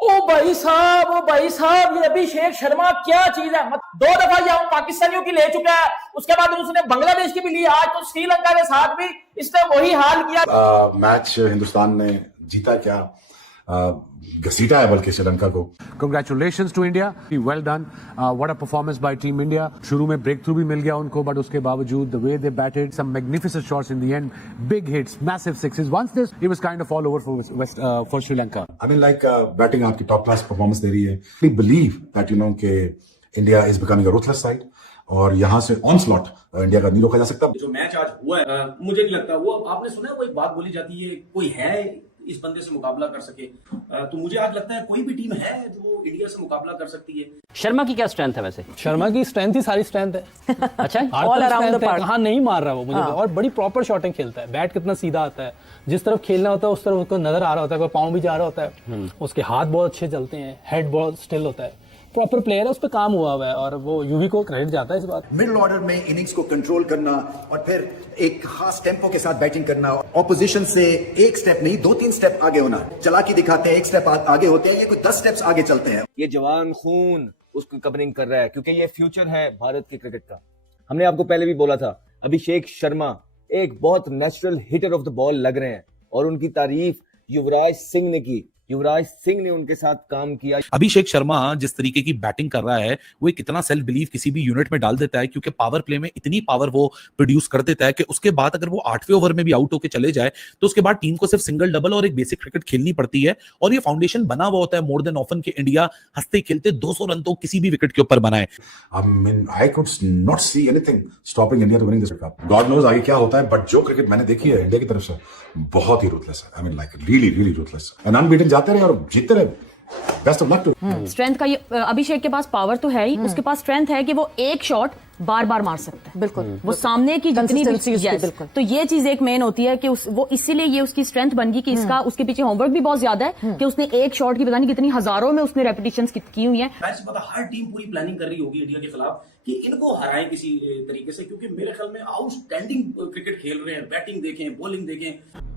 ओ भाई साहब, ये अभिषेक शर्मा क्या चीज है। दो दफा यहाँ पाकिस्तानियों की ले चुका है, उसके बाद उसने बांग्लादेश की भी ली, आज तो श्रीलंका के साथ भी इसने वही हाल किया। मैच हिंदुस्तान ने जीता क्या, घसीटा है बल्कि श्रीलंका को। Congratulations to India. Well done. What a performance by Team India. शुरू में ब्रेक थ्रू भी मिल गया उनको, बट उसके बावजूद the way they batted, some magnificent shots in the end, big hits, massive sixes. Once this, it was kind of all over for Sri Lanka. I mean, like batting आपकी top class performance दे रही है। We believe that कि India is becoming a ruthless side और यहाँ से onslaught India का नहीं रोका जा सकता। जो मैच आज हुआ है, मुझे नहीं लगता वो आपने सुना है, वो एक बात बोली जाती है कोई है इस बंदे से मुकाबला कर सके, तो मुझे आज लगता है कोई भी टीम है जो इंडिया से मुकाबला कर सकती है। शर्मा की क्या स्ट्रेंथ है वैसे? शर्मा की स्ट्रेंथ ही सारी स्ट्रेंथ है। अच्छा, ऑल अराउंड द पार्क। हाँ, नहीं मार रहा वो मुझे, और बड़ी प्रॉपर शॉटिंग खेलता है। बैट कितना सीधा आता है, जिस तरफ खेलना होता है उस तरफ उसको नजर आ रहा होता है, पाँव भी जा रहा होता है, उसके हाथ बहुत अच्छे चलते हैं, हेड बहुत स्टिल होता है, प्रॉपर प्लेयर है, उस पर काम हुआ हुआ है और वो यूवी को क्रेडिट जाता है इस बात। मिडिल ऑर्डर में इनिंग्स को कंट्रोल करना और फिर एक खास टेम्पो के साथ बैटिंग करना, ऑपोजिशन से एक स्टेप नहीं 2-3 स्टेप आगे होना, चालाकी दिखाते हैं, एक स्टेप आगे होते हैं, ये कोई 10 स्टेप्स आगे चलते हैं। ये जवान खून उसको कवरिंग कर रहा है क्योंकि ये फ्यूचर है भारत के क्रिकेट का। हमने आपको पहले भी बोला था, अभिषेक शर्मा एक बहुत natural hitter of the ball लग रहे हैं और उनकी तारीफ युवराज सिंह ने की। युवराज सिंह ने उनके साथ काम किया। अभिषेक शर्मा जिस तरीके की बैटिंग कर रहा है, वो एक इतना सेल्फ बिलीव किसी भी यूनिट में डाल देता है, क्योंकि पावर प्ले में इतनी पावर वो प्रोड्यूस कर देता है कि उसके बाद अगर वो 8वें ओवर में भी आउट होकर चले जाए तो उसके बाद टीम को सिर्फ सिंगल डबल और एक बेसिक क्रिकेट खेलनी पड़ती है। और ये फाउंडेशन बना हुआ होता है मोर देन ऑफन कि इंडिया हंसते खेलते 200 रन तो किसी भी विकेट के ऊपर बनाए। I could not see anything stopping India to winning this cup. God knows आगे क्या होता है, बट जो क्रिकेट मैंने देखी है इंडिया की तरफ से बहुत ही रूथलेस है। I mean, like really ruthless है। अनबीटन जाते रहे और जीतते रहे। Best of luck to. Strength का ये अभिषेक के पास पावर तो है ही, उसके पास स्ट्रेंथ है कि वो एक शॉट बार बार मार सकता है। बिल्कुल, वो सामने की जितनी भी, तो ये चीज एक मेन होती है कि वो इसीलिए ये उसकी स्ट्रेंथ बन गई कि इसका उसके पीछे होमवर्क भी बहुत ज्यादा है कि उसने एक शॉट की पता नहीं कितनी हजारों में उसने रेपिटेशंस की हुई है। मैच पता हर टीम पूरी प्लानिंग कर रही होगी इंडिया के खिलाफ कि इनको हराएं किसी तरीके से, क्योंकि मेरे ख्याल में आउटस्टैंडिंग क्रिकेट खेल रहे हैं। बैटिंग देखें, बॉलिंग देखें।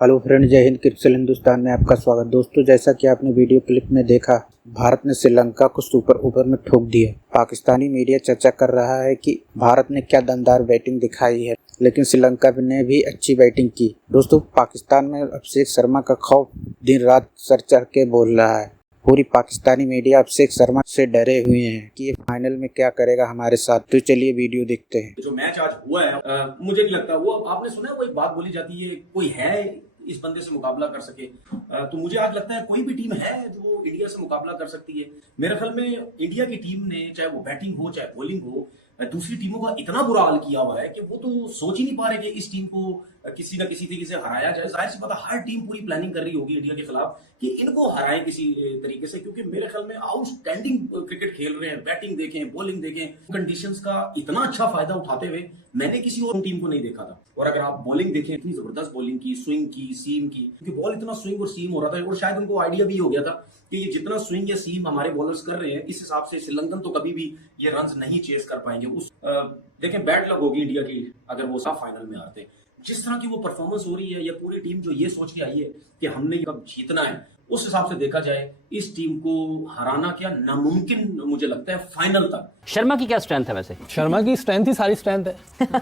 हेलो फ्रेंड, जय हिंद। क्रिकेट हिंदुस्तान में आपका स्वागत। दोस्तों, जैसा कि आपने वीडियो क्लिप में देखा, भारत ने श्रीलंका को सुपर ओवर में ठोक दिया। पाकिस्तानी मीडिया चर्चा कर रहा है कि भारत ने क्या दमदार बैटिंग दिखाई है, लेकिन श्रीलंका ने भी अच्छी बैटिंग की। दोस्तों, पाकिस्तान में अभिषेक शर्मा का खौफ दिन रात सर चढ़ के बोल रहा है। पूरी पाकिस्तानी मीडिया अभिषेक शर्मा से डरे हुए हैं कि ये फाइनल में क्या करेगा हमारे साथ। तो चलिए वीडियो देखते हैं। जो मैच आज हुआ है, मुझे नहीं लगता वो आपने सुना है, वो एक बात बोली जाती है कोई है इस बंदे से मुकाबला कर सके, तो मुझे आज लगता है कोई भी टीम है जो इंडिया से मुकाबला कर सकती है। मेरे ख्याल में इंडिया की टीम ने, चाहे वो बैटिंग हो चाहे बॉलिंग हो, दूसरी टीमों का इतना बुरा हाल किया हुआ है कि वो तो सोच ही नहीं पा रहे कि इस टीम को किसी ना किसी तरीके से हराया जाए। जाहिर सी बात है, हर टीम पूरी प्लानिंग कर रही होगी इंडिया के खिलाफ कि इनको हराएं किसी तरीके से, क्योंकि मेरे ख्याल में आउटस्टैंडिंग क्रिकेट खेल रहे हैं। बैटिंग देखें, बॉलिंग देखें, कंडीशंस का इतना अच्छा फायदा उठाते हुए मैंने किसी और टीम को नहीं देखा था। और अगर आप बॉलिंग देखें, इतनी जबरदस्त बॉलिंग की, स्विंग की, सीम की, क्योंकि बॉल इतना स्विंग और सीम हो रहा था और शायद उनको आइडिया भी हो गया था कि ये जितना स्विंग या सीम हमारे बॉलर्स कर रहे हैं, इस हिसाब से श्रीलंकन तो कभी भी ये रन्स नहीं चेस कर पाएंगे। देखें, बैड लक होगी इंडिया की अगर वो सब फाइनल में आते। जिस तरह की वो परफॉर्मेंस हो रही है, या पूरी टीम जो ये सोच के आई है कि हमने कब जीतना है, उस हिसाब से देखा जाए इस टीम को हराना क्या नामुमकिन मुझे लगता है फाइनल तक। शर्मा की क्या स्ट्रेंथ है वैसे? शर्मा की स्ट्रेंथ ही सारी स्ट्रेंथ है।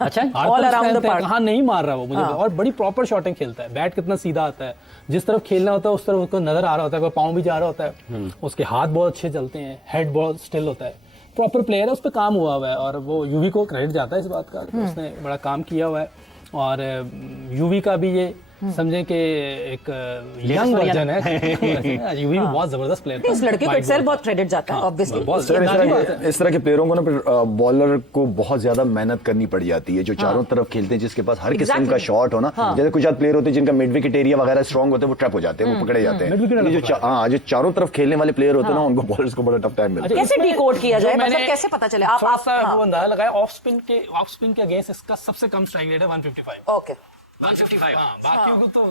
अच्छा, ऑल अराउंड द पार्क। हाँ, नहीं मार रहा वो मुझे, और बड़ी प्रॉपर शॉटिंग खेलता है। बैट कितना सीधा आता है, जिस तरफ खेलना होता है उस तरफ उसको नजर आ रहा होता है, पाँव भी जा रहा होता है, उसके हाथ बहुत अच्छे चलते हैं, हेड बहुत स्टिल होता है, प्रॉपर प्लेयर है, उस पर काम हुआ हुआ है और वो यूवी को क्रेडिट जाता है इस बात का। उसने बड़ा काम किया हुआ है और यूवी का भी ये समझे कि एक यंग वर्जन है। यूवी भी बहुत जबरदस्त प्लेयर है। इस लड़के को इटसेल्फ बहुत क्रेडिट जाता है ऑब्वियसली। इस तरह के प्लेयरों को ना बॉलर को बहुत ज्यादा मेहनत करनी पड़ जाती है, जो चारों तरफ खेलते हैं, जिसके पास हर किस्म का शॉट हो ना। जैसे कुछ प्लेयर होते हैं जिनका मिड विकेट एरिया वगैरह स्ट्रॉन्ग होते हैं, वो ट्रैप हो जाते हैं, वो पकड़े जाते हैं। जो चारों तरफ खेलने वाले प्लेयर होते हैं ना, उनको बॉलर्स को बड़ा टफ टाइम मिलता है। कैसे डिकोड किया जाए, मतलब कैसे पता चले? आप वो अंदाजा लगाया, ऑफ स्पिन के अगेंस्ट इसका सबसे कम स्ट्राइक रेट है 155। ओके, 155। बाकियों को तो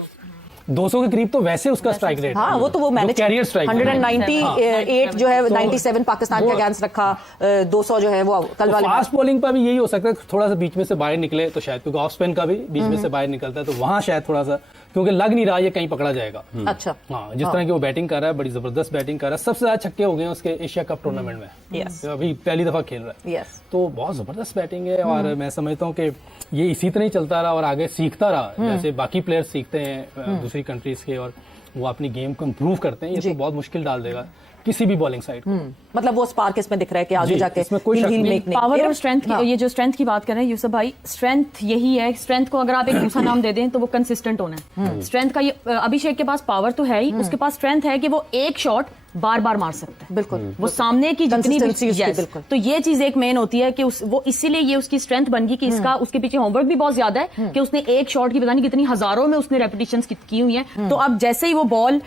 200 के करीब तो वैसे उसका स्ट्राइक रेट। हाँ, वो तो वो मैंने कैरियर स्ट्राइक 198 जो है 97 पाकिस्तान के अगेंस्ट रखा, 200 जो है वो कल वाले। फास्ट बॉलिंग पर भी यही हो सकता है, थोड़ा सा बीच में से बाहर निकले तो शायद, क्योंकि ऑफ स्पिन का भी बीच में से बाहर निकलता है, तो वहां शायद थोड़ा सा क्योंकि लग नहीं रहा ये कहीं पकड़ा जाएगा। अच्छा, हाँ, जिस तरह की वो बैटिंग कर रहा है, बड़ी जबरदस्त बैटिंग कर रहा है। सबसे ज्यादा छक्के हो गए हैं उसके एशिया कप टूर्नामेंट में। यस, अभी पहली दफा खेल रहा है। यस, तो बहुत जबरदस्त बैटिंग है और मैं समझता हूँ कि ये इसी तरह ही चलता रहा और आगे सीखता रहा, जैसे बाकी प्लेयर्स सीखते हैं दूसरी कंट्रीज के और वो अपनी गेम को इम्प्रूव करते हैं। ये तो बहुत मुश्किल डाल देगा किसी भी बॉलिंग साइड को। मतलब वो स्पार्क इसमें दिख रहा है कि आगे जी, जाके इसमें कोई शक नहीं। पावर और स्ट्रेंथ, ये जो स्ट्रेंथ की बात कर रहे हैं यूसुफ भाई, स्ट्रेंथ यही है। स्ट्रेंथ को अगर आप एक दूसरा नाम दे दें तो वो कंसिस्टेंट होना है। स्ट्रेंथ का ये अभिषेक के पास पावर तो है ही, उसके पास स्ट्रेंथ है कि वो एक शॉट बार बार मार सकता है। बिल्कुल, वो सामने की जितनी Consistency उसकी, yes, बिल्कुल। तो ये चीज एक मेन होती है कि वो इसीलिए ये उसकी स्ट्रेंथ बन गई कि इसका उसके पीछे होमवर्क भी बहुत ज्यादा है कि उसने एक शॉट की पता नहीं कितनी हजारों में उसने रेपिटेशंस की हुई हैं। तो अब जैसे ही वो बॉल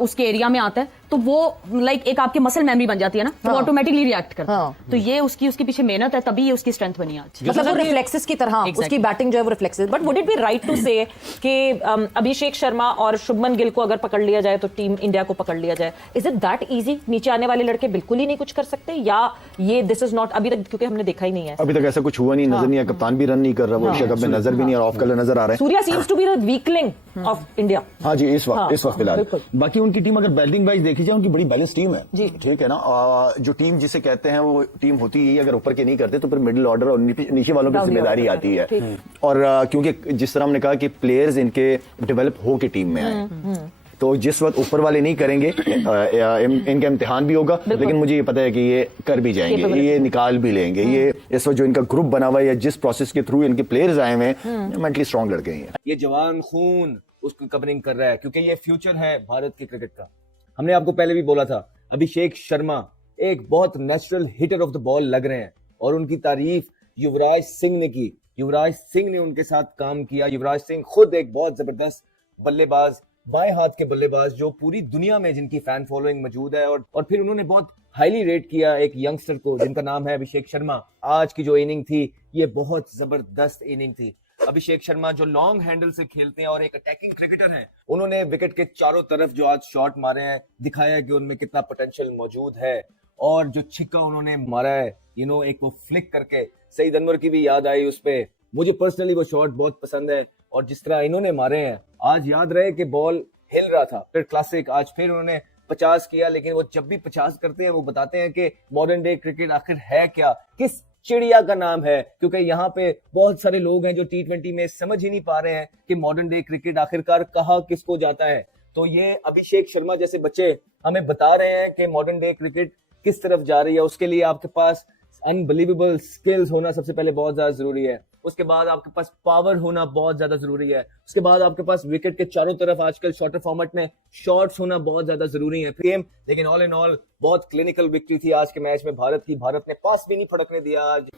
उसके एरिया में आता है तो वो लाइक एक आपकी मसल मेमोरी बन जाती है ना, तो ऑटोमेटिकली रिएक्ट करता है। तो ये उसके पीछे मेहनत है, तभी ये उसकी स्ट्रेंथ बनी आज। मतलब वो रिफ्लेक्सेस की तरह उसकी बैटिंग जो है वो reflexes. But would it be right to say कि अभिषेक शर्मा और शुभमन गिल को अगर पकड़ लिया जाए तो टीम इंडिया को पकड़ लिया जाए, इज इट दैट इजी? नीचे आने वाले लड़के बिल्कुल ही नहीं कुछ कर सकते, या ये दिस इज नॉट अभी तक, क्योंकि हमने देखा ही नहीं है अभी तक ऐसा कुछ हुआ नहीं, नजर नहीं आया, कप्तान भी रन नहीं कर रहा, वो एशिया कप में नजर भी नहीं आ रहा, ऑफ कलर नजर आ रहा है। Surya seems to be the weakling of India. हाँ जी, इस वक्त फिलहाल। बाकी उनकी टीम अगर बैटिंग वाइज देखी जाए, उनकी बड़ी बैलेंस टीम है जी, ठीक है ना। जो टीम जिसे कहते हैं वो टीम होती है, अगर ऊपर के नहीं करते तो फिर मिडिल ऑर्डर और नीचे वालों की जिम्मेदारी आती है। और क्योंकि जिस तरह हमने कहा कि प्लेयर्स इनके डेवलप हो के टीम में आए, तो जिस वक्त ऊपर वाले नहीं करेंगे इनका इम्तिहान भी होगा, लेकिन मुझे ये पता है कि ये कर भी जाएंगे, ये निकाल भी लेंगे। ये इस वक्त जो इनका ग्रुप बना हुआ है या जिस प्रोसेस के थ्रू इनके प्लेयर्स आए हुए हैं, मेंटली स्ट्रांग लड़के हैं। ये जवान खून उसको कवरिंग कर रहा है, क्योंकि ये फ्यूचर है भारत के क्रिकेट का। हमने आपको पहले भी बोला था, अभिषेक शर्मा एक बहुत natural hitter of the ball लग रहे हैं, और उनकी तारीफ युवराज सिंह ने की। युवराज सिंह ने उनके साथ काम किया। युवराज सिंह खुद एक बहुत जबरदस्त बल्लेबाज, बाएं हाथ के बल्लेबाज, जो पूरी दुनिया में जिनकी फैन फॉलोइंग मौजूद है, और फिर उन्होंने बहुत हाईली रेट किया एक यंगस्टर को जिनका नाम है अभिषेक शर्मा। आज की जो इनिंग थी ये बहुत जबरदस्त इनिंग थी। अभिषेक शर्मा जो लॉन्ग हैंडल से खेलते हैं और एक अटैकिंग क्रिकेटर हैं, उन्होंने विकेट के चारों तरफ जो आज शॉट मारे हैं, दिखाया कि उनमें कितना पोटेंशियल मौजूद है। और जो छिक्का उन्होंने मारा है, एक वो फ्लिक करके, सईद अनवर की भी याद आई उस पे। मुझे पर्सनली वो शॉट बहुत पसंद है, और जिस तरह इन्होंने मारे हैं, आज याद रहे कि बॉल हिल रहा था, फिर क्लासिक, आज फिर उन्होंने 50 किया। लेकिन वो जब भी 50 करते हैं वो बताते हैं कि मॉडर्न डे क्रिकेट आखिर है क्या, किस चिड़िया का नाम है। क्योंकि यहाँ पे बहुत सारे लोग हैं जो T20 में समझ ही नहीं पा रहे हैं कि मॉडर्न डे क्रिकेट आखिरकार कहाँ किसको जाता है। तो ये अभिषेक शर्मा जैसे बच्चे हमें बता रहे हैं कि मॉडर्न डे क्रिकेट किस तरफ जा रही है। उसके लिए आपके पास अनबिलीवेबल स्किल्स होना सबसे पहले बहुत ज्यादा जरूरी है। उसके बाद आपके पास पावर होना बहुत ज्यादा जरूरी है। उसके बाद आपके पास विकेट के चारों तरफ आजकल शॉर्टर फॉर्मेट में शॉट्स होना बहुत ज्यादा जरूरी है। गेम, लेकिन ऑल इन ऑल बहुत क्लिनिकल विक्ट्री थी आज के मैच में भारत की। भारत ने पास भी नहीं फड़कने दिया आज।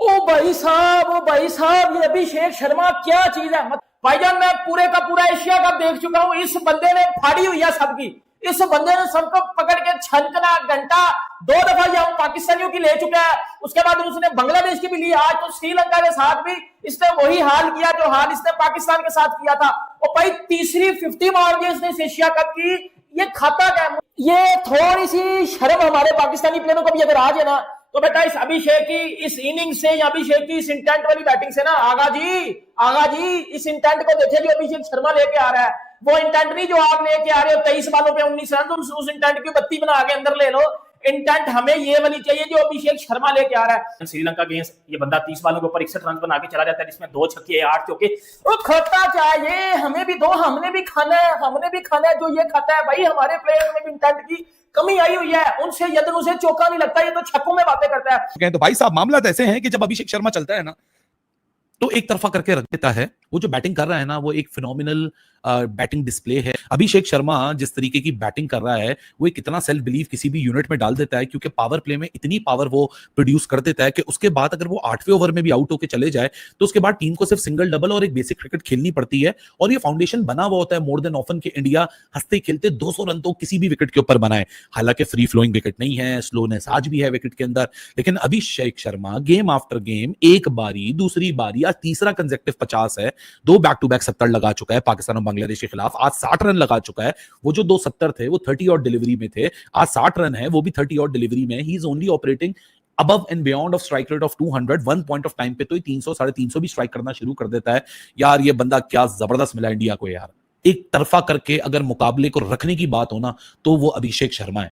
ओ भाई साहब, ये अभिषेक शर्मा क्या चीज है। भाईजान, मैं पूरे का पूरा एशिया कप देख चुका हूँ। इस बंदे ने फाड़ी हुई है सबकी। इस बंदे ने सबको पकड़ के छनकना घंटा 2 दफा ये पाकिस्तानियों की ले चुका है। उसके बाद उसने बांग्लादेश की भी ली। आज तो श्रीलंका के साथ भी इसने वही हाल किया जो हाल इसने पाकिस्तान के साथ किया था। और भाई तीसरी 50 मार दी इसने इस एशिया कप की। ये खाता क्या? ये थोड़ी सी शर्म हमारे पाकिस्तानी प्लेयरों को भी अगर आ जाए ना, तो बेटा इस अभिषेक की इस इनिंग से या अभिषेक की इस इंटेंट वाली बैटिंग से ना, आगा जी इस इंटेंट को देखे जो अभिषेक शर्मा लेके आ रहा है। वो इंटेंट नहीं जो आप लेके आ रहे हो 23 बालों पे 19 रन, उस इंटेंट की 32 बना के अंदर ले लो। इंटेंट हमें ये वाली चाहिए जो अभिषेक शर्मा लेके आ रहा है। श्रीलंका अगेंस्ट ये बंदा 30 बालों के ऊपर 61 रन बना के चला जाता है, जिसमें 2 छक्के 8 चौके। वो खाता चाहिए, हमें भी दो, हमने भी खाना है जो ये खाता है। भाई हमारे प्लेयर में भी इंटेंट की कमी आई हुई है। उनसे यदि उसे चौका नहीं लगता, ये तो छक्कों में बातें करता है। तो भाई साहब मामला ऐसे है कि जब अभिषेक शर्मा चलता है ना, तो एक तरफा करके रख देता है। वो जो बैटिंग कर रहा है ना, वो एक फिनोमिनल बैटिंग डिस्प्ले है। अभिषेक शर्मा जिस तरीके की बैटिंग कर रहा है, वो एक इतना सेल्फ बिलीव किसी भी यूनिट में डाल देता है, क्योंकि पावर प्ले में इतनी पावर वो प्रोड्यूस कर देता है कि उसके बाद अगर वो 8वें ओवर में भी आउट होकर चले जाए, तो उसके बाद टीम को सिर्फ सिंगल डबल और एक बेसिक क्रिकेट खेलनी पड़ती है। और ये फाउंडेशन बना हुआ होता है मोर देन ऑफन कि इंडिया हंसते खेलते 200 रन तो किसी भी विकेट के ऊपर बनाए। हालांकि फ्री फ्लोइंग विकेट नहीं है, स्लोनेस आज भी है विकेट के अंदर, लेकिन Abhishek Sharma game after game, एक बारी, दूसरी बारी, आज तीसरा कंसेक्टिव 50 है, 2 बैक टू बैक 70 लगा चुका है पाकिस्तान और बांग्लादेश के खिलाफ। आज 60 रन लगा चुका है। वो जो 270 थे वो 30 और डिलीवरी में थे, आज 60 रन है, वो भी 30 और डिलीवरी में। He is only operating above and beyond of strike rate of 200 1 point of time पे तो 300 350 भी स्ट्राइक करना शुरू कर देता है। यार ये बंदा क्या जबरदस्त मिला इंडिया को यार। एक तरफा करके अगर मुकाबले को रखने की बात हो ना, तो वो अभिषेक शर्मा है।